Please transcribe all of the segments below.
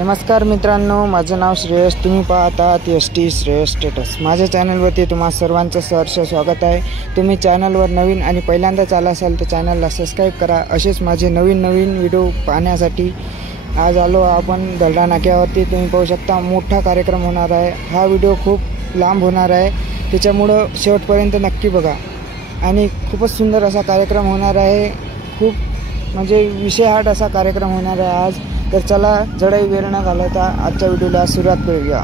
नमस्कार मित्रांनो, माझं नाव श्रेयस. तुम्ही पाहत आहात ST श्रेयस स्टेटस. माझ्या चॅनलवरती तुम्हा सर्वांचं सहर्ष स्वागत आहे. तुम्ही चॅनलवर नवीन आणि पहिल्यांदाच आला असाल तर चॅनलला सबस्क्राईब करा. असेच माझे नवीन व्हिडिओ पाहण्यासाठी आज आलो आपण दलडा नाक्यावरती. तुम्ही पाहू शकता मोठा कार्यक्रम होणार आहे. हा व्हिडिओ खूप लांब होणार आहे, त्याच्यामुळं शेवटपर्यंत नक्की बघा. आणि खूपच सुंदर असा कार्यक्रम होणार आहे. खूप म्हणजे विषयाहाट असा कार्यक्रम होणार आहे आज. तर चला जडाई वेळ न घालवता आजच्या व्हिडिओला सुरुवात करूया.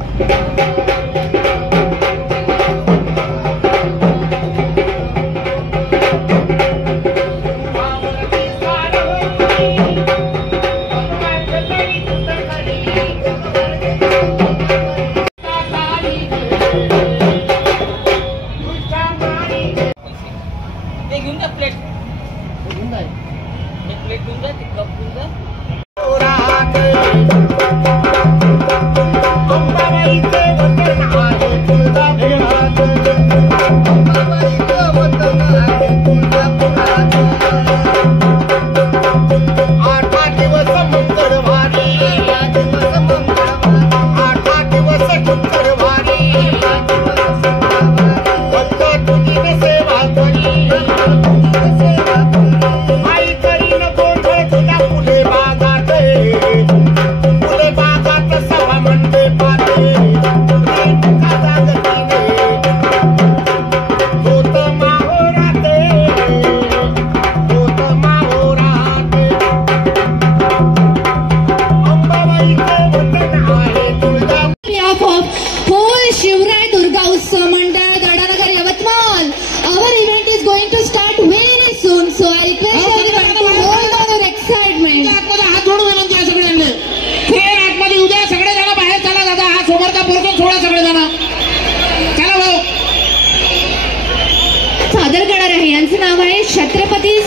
यांचं नाव आहे छत्रपती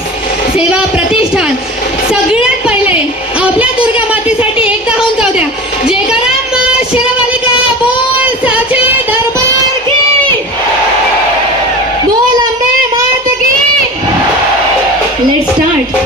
सेवा प्रतिष्ठान. सगळ्यात पहिले आपल्या दुर्गा मातेसाठी एकदा होऊन जाऊ द्या. जयकाराम शेरावालिका बोल साचे दरबार की बोल अंबे मात की. Let's start.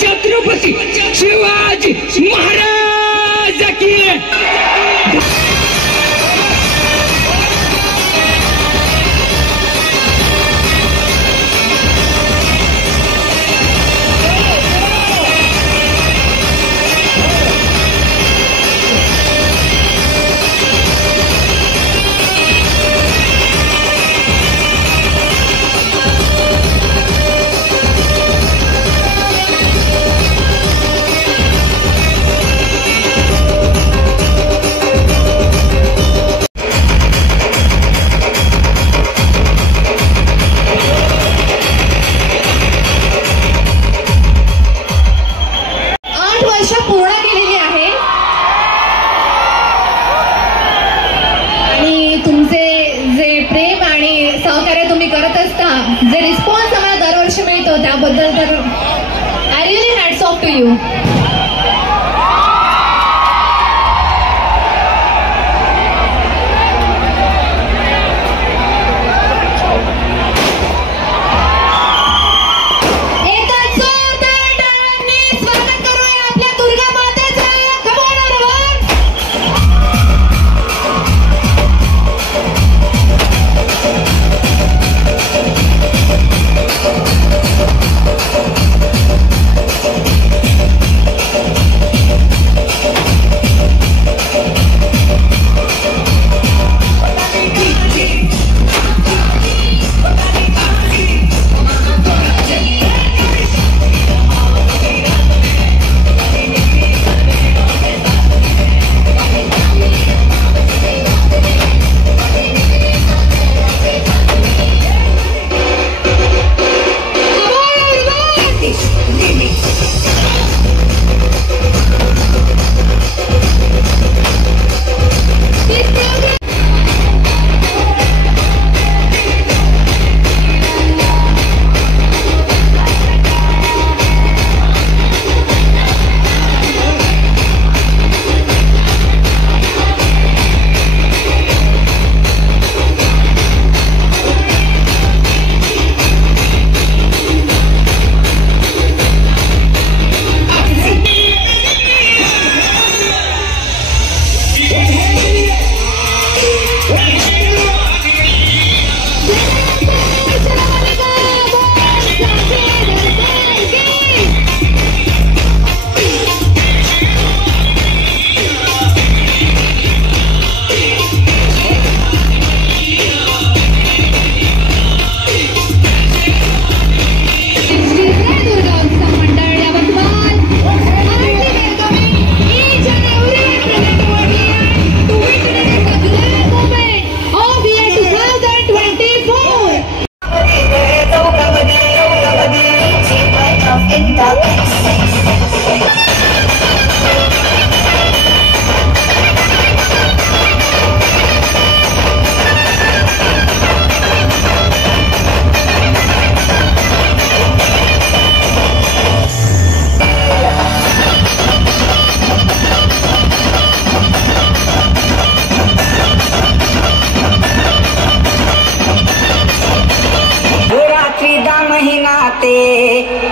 छत्रपती शिवाजी महाराज की. you.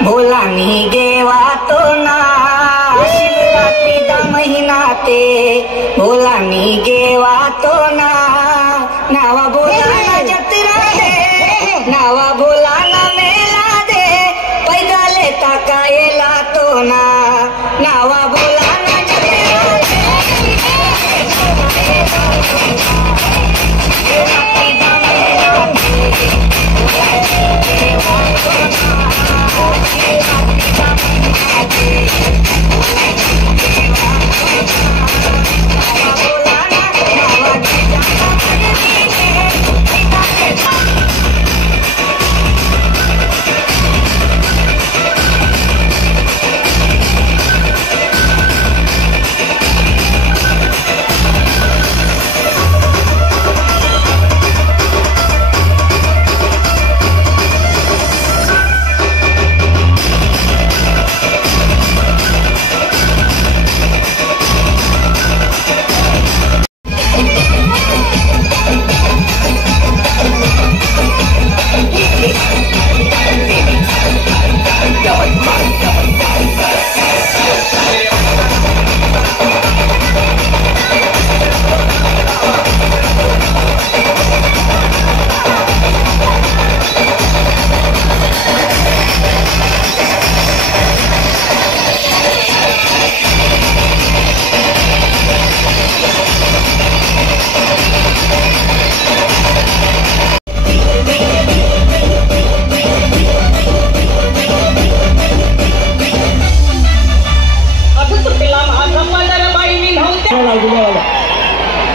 भोला मी गेवा तो ना शिवरात्री दा महिना ते भोला मी गेवा तो ना नावा बोला ना जत्रा दे नावा बोला ना मेला दे पैदा लेता कायला तो ना नावा बोला ना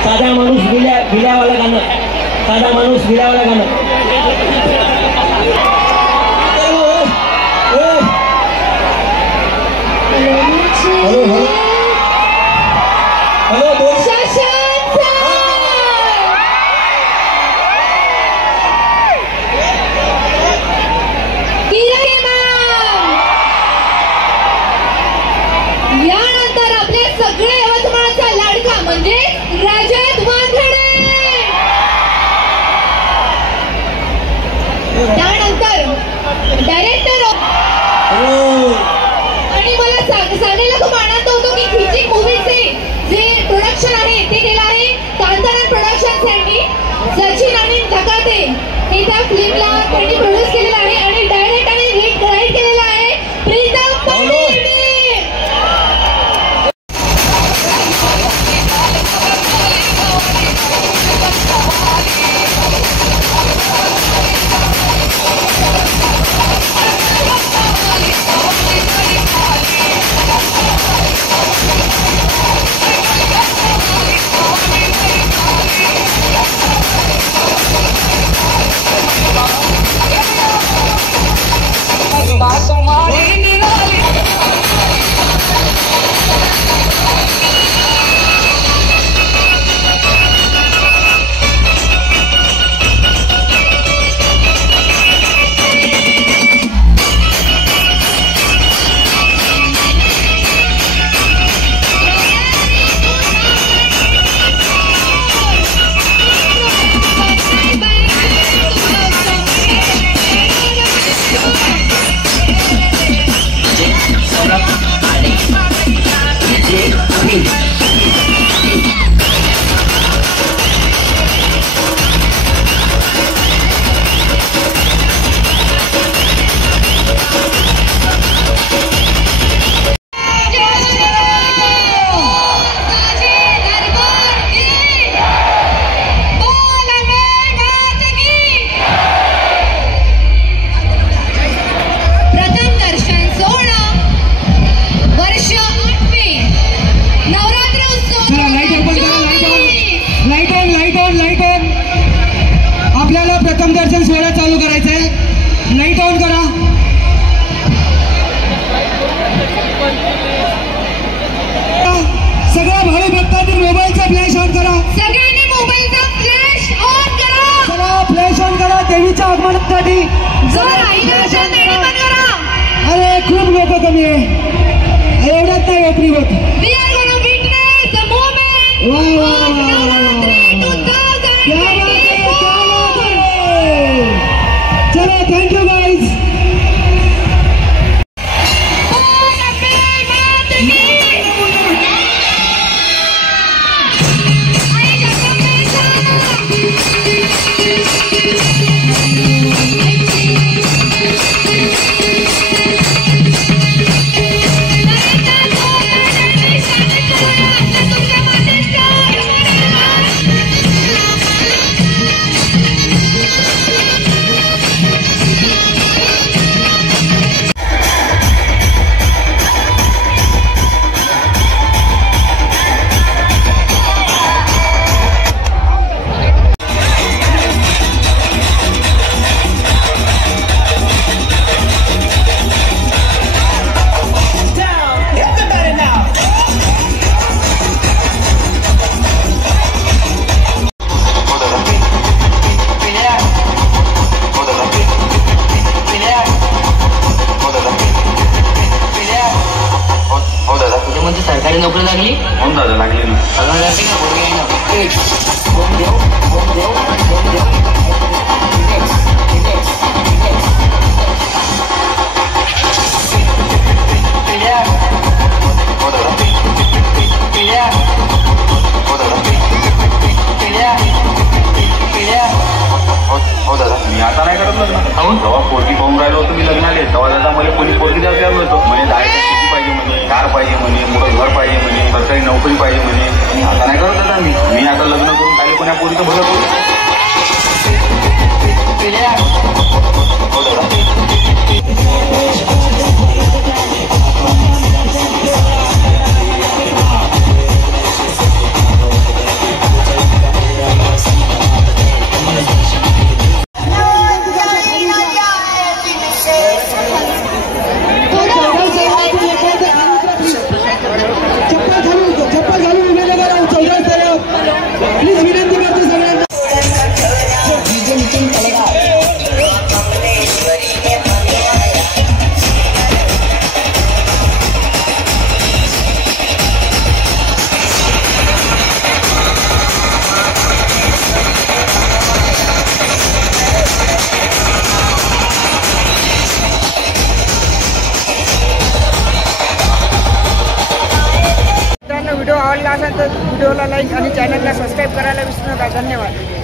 साधा माणूस भिल्यावाला गाणं साधा माणूस भिल्यावाला गाणं मोबाईलचा फ्लॅश ऑन करा. सगळ्यांनी मोबाईलचा फ्लॅश ऑन करा. चला फ्लॅश ऑन करा देवीच्या आगमनासाठी. जो राहिला असेल त्याने पण करा. अरे खूप लोक कमी आहे, एवढ्यात नाही ओपरी होत. We are gonna witness the moment वा वा of Navratri 2024. चला थँक्यू गाईज. सरकारी नोकरी लागली. होऊन दादा लागली ना. सगळं जाते ना पोरगी आहे ना. हो दादा मी आता नाही करत लग्न. जेव्हा पोरगी पाहून राहिलो होतो मी लग्नाले तेव्हा दादा मला कोणी पोरगी द्यायला तयार होतो. म्हणे 10 एकर शेती पाहिजे म्हणे, कार पाहिजे म्हणे, मोठं घर पाहिजे म्हणे, सरकारी नोकरी पाहिजे म्हणे. आता नाही करत दादा मी आता लग्न करून काही कोणा पोरीचं भलं करू. हो दादा चप्पल घालून उभे करा. चौदा प्लीज विनंती करतो सगळ्यांना. व्हिडिओ आवडला असेल तर व्हिडिओला लाईक आणि चॅनलला सबस्क्राईब करायला विसरू नका. धन्यवाद.